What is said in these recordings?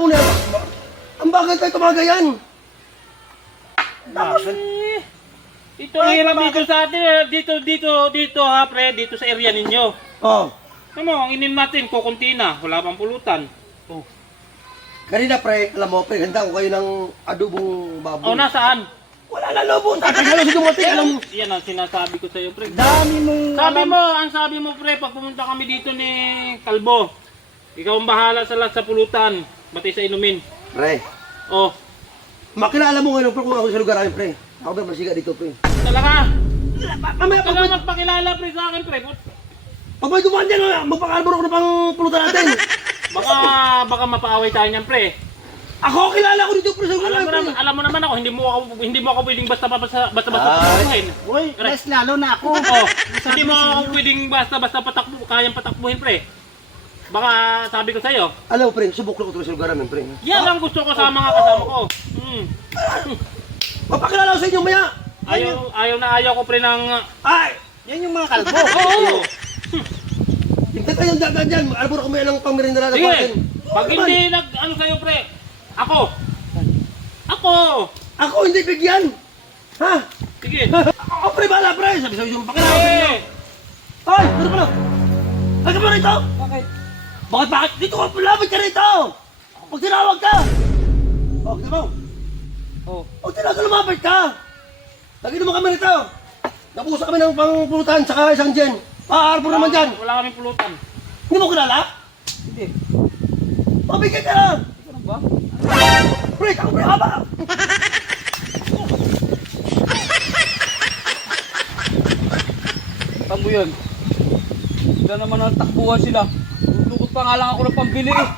labo na yan. Ang bagay kayo tumagayan. Bakit? Ito ang hirap dito sa atin, dito ha pre, dito sa area ninyo. Oh. Ano, ang inin natin, kukunti na, wala pang pulutan. Oh. Kanina pre, alam mo pre, handa ko kayo ng adobong baboy. Oh, nasaan? Wala na lobo. Tatagalo sa dumating. Alam mo. Yan ang sinasabi ko sa iyo pre. Dami mong Sabi mo pre, pag pumunta kami dito ni Kalbo, ikaw ang bahala sa lahat sa pulutan, pati sa inumin. Pre, Oh, makilala mo ngayon pre kung ako sa lugar namin pre. Ako ba masiga dito pre. talaga? Mamaya Ikaw lang magpakilala pre sa akin pre. pag may dumaan dyan, magpakaalbor ako na pang pulutan natin. Baka mapaaway tayo niyan pre. Ako kilala ko dito pre sa lugar namin pre. Alam mo naman ako, hindi mo ako pwedeng basta patakbuhin. Uy, mas lalo na ako. Oh, hindi mo ako pwedeng basta kayang patakbuhin pre. Baka sabi ko sa iyo. Alam mo pre, subok lang ko sa lugar namin pre. Yan lang gusto ko sa mga kasama ko. Mapakilala ko sa inyo maya. Ayaw ko pre ng Ay! Yan yung mga kalbo. Oo. Tingnan kayong dagan dyan. Albor ako maya ng pangmerinda na Sige. natin. Pag hindi ano sa'yo pre. Ako. Ako hindi bigyan. Ha? Sige. Ako pre, bala pre. Sabi sa inyo, pakilala ko sa inyo. Ay, ano pala? Ay, ka ba rito? Bakit? Bakit? Dito ka, lapit ka rito! Pag tinawag ka! Oh, di ba? Oh. Pag tinawag ka, lumapit ka! Lagi naman kami rito! Napusa kami ng pangpulutan, saka isang dyan. Arbor naman dyan! Wala kaming pulutan. Hindi mo kilala? Hindi. Mabigyan ka na! Ano ba? Pre, ako pre, haba! Tamo yun. Sila naman ang takbuhan sila. Dudukot pa nga lang ako ng pambili eh.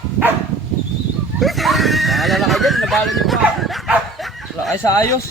Bahala na kayo dyan, nabahala niyo pa. Wala kayo sa ayos.